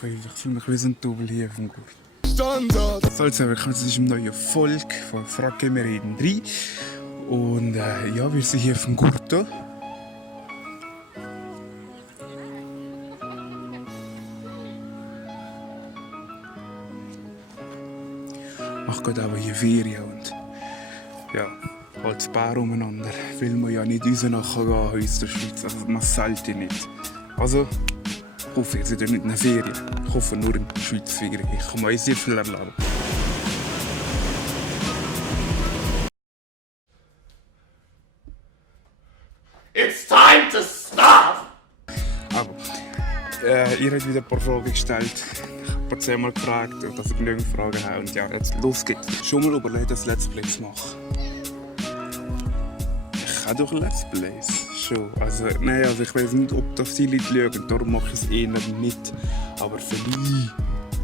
Ich fühle mich wie so ein Double hier auf dem Gurt. Standard! So, jetzt willkommen zu diesem neuen Folge von «Frage, wir reden 3». Und ja, wir sind hier auf dem Gurt. Macht gerade aber hier Ferien und ja, halt das Bär umeinander, weil man ja nicht raus nachher gehen aus der Schweiz, also man sollte nicht. Also, ich hoffe, ihr seid nicht in der Ferien. Ich hoffe nur in der Schweiz Ferien. Ich kann mir sehr viel erlauben. It's time to stop! Aber, ihr habt wieder ein paar Fragen gestellt. Ich habe ein paar 10 Mal gefragt, dass ich genügend Fragen habe. Und ja, jetzt los geht's. Schon mal überlegt, das Let's Play zu machen. Ich habe doch Let's Plays. Schon. Also, nein, also ich weiß nicht, ob das viele Leute lügen, darum mache ich es eher nicht. Aber für mich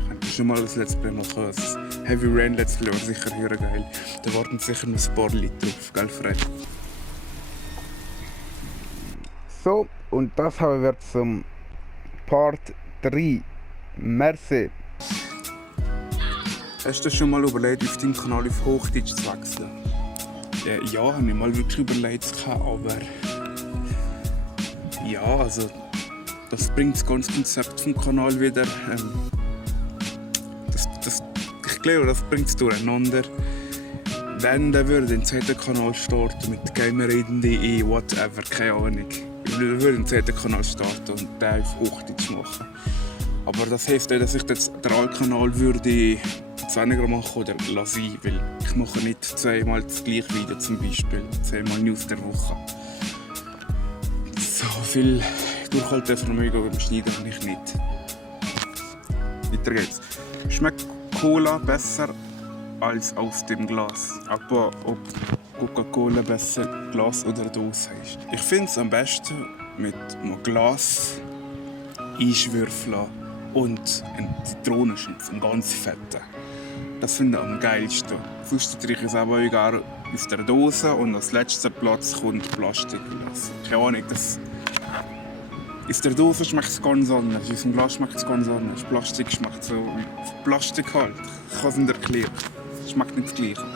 könnte ich schon mal ein Let's Play machen. Ein Heavy Rain Let's Play wäre sicher höher geil. Da warten sicher noch ein paar Leute drauf, gell, Fred? So, und das haben wir zum Part 3. Merci. Hast du schon mal überlegt, auf deinem Kanal auf Hochdeutsch zu wechseln? Ja, habe ich mal wirklich überlegt, aber ja, also das bringt das ganze Konzept vom Kanal wieder. Ich glaube, das bringt es durcheinander. Wenn, dann würde den zweiten Kanal starten mit gamerreden.de, whatever, keine Ahnung. Ich würde den zweiten Kanal starten und den auf Hochdeutsch machen. Aber das heisst nicht, dass ich jetzt den Kanal würde weniger machen oder lassen, weil ich mache nicht zweimal das gleiche Video zum Beispiel, 2-mal News der Woche. So viel Durchhaltevermögen beim Schneiden habe ich nicht. Weiter geht's. Schmeckt Cola besser als aus dem Glas? Aber ob Coca-Cola besser Glas oder Dose ist? Ich finde es am besten mit einem Glas einschwürfeln und einen Zitronenschnitz, einen ganz fetten. Das finde ich am geilsten. Sonst trinke ich es aber egal aus der Dose und als letzter Platz kommt Plastikglas. Keine Ahnung, das aus der Dose schmeckt es ganz anders, aus dem Glas schmeckt es ganz anders. Plastik schmeckt so wie Plastik halt. Ich kann es nicht erklären. Es schmeckt nicht das Gleiche.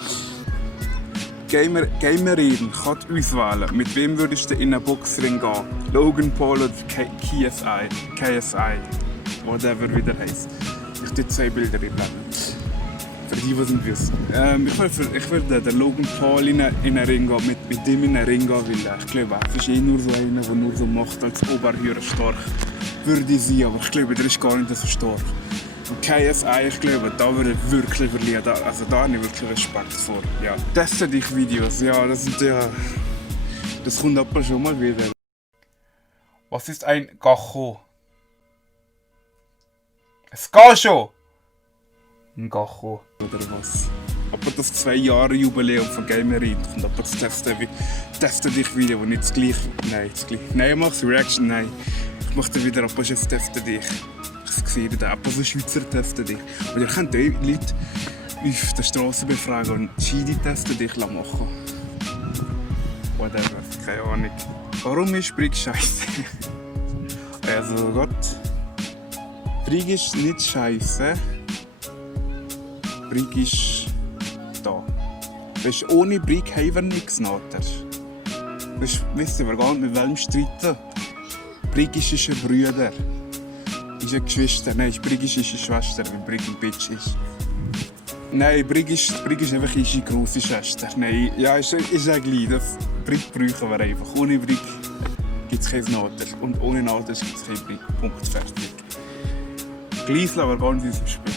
Gamerreden kann auswählen. Mit wem würdest du in einen Boxring gehen? Logan Paul oder KSI? Whatever wieder heisst. Ich tue 2 Bilder einblenden. Für die, die es nicht wissen. Ich würde den Logan Paul in einen Ring gehen, mit dem in einen Ring gehen, weil ich glaube, er ist nur so einer, der nur so macht, als Oberhörer stark würde sein, aber ich glaube, der ist gar nicht so stark. Und KSI, ich glaube, da würde ich wirklich verlieren, also da habe ich wirklich Respekt vor. Ja. Teste dich Videos, ja, das kommt aber schon mal wieder. Was ist ein Gacho? Es geht schon! Ein Gacho oder was? Aber das 2 Jahre Jubiläum von Gamerreden kommt aber das Teste dich Video, wo nicht das gleiche. Nein, Nein, mach's Reaction, nein. Ich mache dann wieder aber schon das Teste dich. Ich sehe den aber so Schweizer Teste dich. Und ihr könnt auch Leute auf der Straße befragen und Scheide Teste dich machen. Whatever, keine Ahnung. Warum ist Brig scheiße? Also Gott. Brig ist nicht scheiße. Brig ist da. Weißt, ohne Brig haben wir nichts nachher. Wisst ihr, wir gehen mit wem streiten? Brig ist ein Bruder. Ist eine Geschwister. Nein, Brig ist eine Schwester, weil Brig ein Bitch ist. Nein, Brig ist einfach eine grosse Schwester. Nein, ja, ist ja gleich. Brig brauchen wir einfach. Ohne Brig gibt es kein Nader. Und ohne Nader gibt es kein Brig. Punkt, fertig. Gleich lassen wir ganz in unserem Spiel.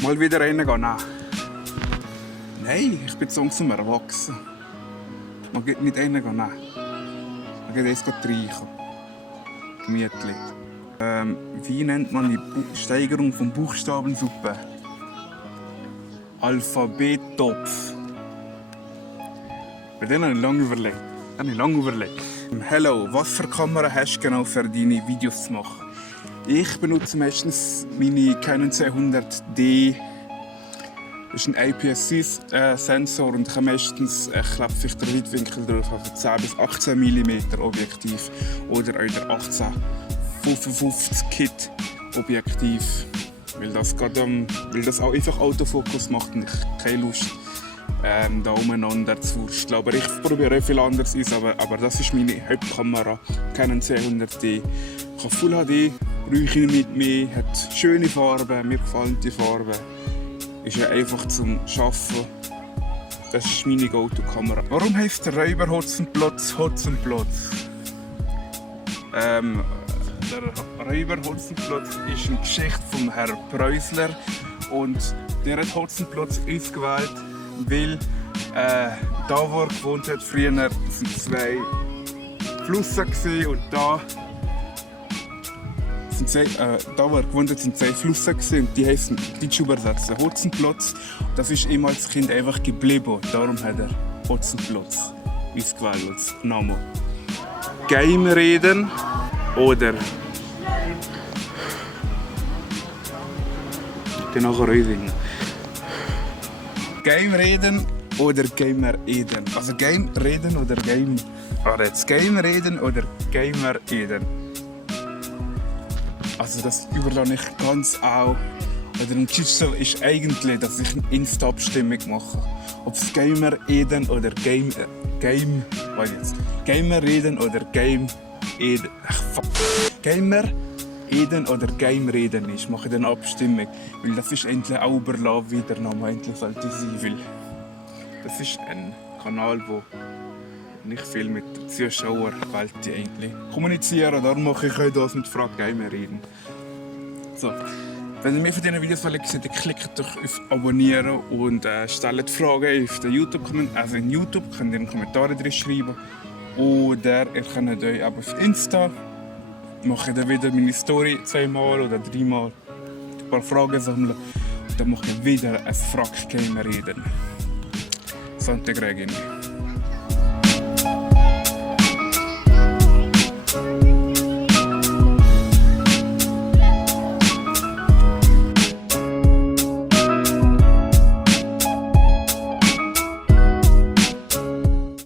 Mal wieder reingehen? Nein, ich bin so langsam erwachsen. Man geht nicht reingehen? Man geht erst reinkommen. Gemütlich. Wie nennt man die Steigerung von Buchstabensuppe? Alphabettopf. Bei denen habe ich lange überlegt. Hello, was für Kamera hast du genau für deine Videos zu machen? Ich benutze meistens meine Canon 200D. Das ist ein APS-C-Sensor und ich habe meistens den Weitwinkel drauf, also 10 bis 18 mm Objektiv oder auch der 18 55 Kit Objektiv. Weil das auch einfach Autofokus macht und ich keine Lust da umeinander zu wursteln. Aber ich probiere viel anderes aus, aber das ist meine Hauptkamera, Canon 200D. Ich habe Full HD, brauche ich nicht mehr, hat schöne Farben, mir gefallen die Farben. Ist ja einfach zum Arbeiten. Das ist meine Go-To-Kamera. Warum heisst der Räuber Hotzenplotz Hotzenplotz? Der Räuber Hotzenplotz ist eine Geschichte von Herrn Preußler und der hat Hotzenplotz ausgewählt, weil da wo er gewohnt hat, früher sind 2 Flüsse und da wo er gewohnt hat, sind 2 Flüsse und die heißen deutsch übersetzt Hotzenplotz. Das ist ihm als Kind einfach geblieben, darum hat er Hotzenplotz ausgewählt als Name. Geheimreden oder nachher singen. Geheimreden oder Gamereden. Also Geheimreden oder Game. Jetzt Geheimreden oder Gamereden. Also das überlasse ich ganz auch. Oder ein Chichsel ist eigentlich, dass ich eine Insta-Abstimmung mache. Ob es Gamereden oder Gamereden oder Gamereden oder Gamereden ist. Ich mache dann Abstimmung. Weil das ist endlich auch überlassen, wie der Name endlich sollte sein. Weil das ist ein Kanal, wo nicht viel mit der Zuschauerwelt eigentlich kommunizieren. Darum mache ich heute das mit Frage Gamereden. So. Wenn ihr mehr von diesen Videos wollt, dann klickt doch auf Abonnieren und stellt Fragen auf den YouTube-Kommentar. Also in YouTube könnt ihr Kommentare drin schreiben. Oder ihr könnt euch aber auf Insta mache ich dann wieder meine Story 2-mal oder 3-mal. Ein paar Fragen sammeln. Und dann mache ich wieder ein Frag-Gamereden. Sante Gregini.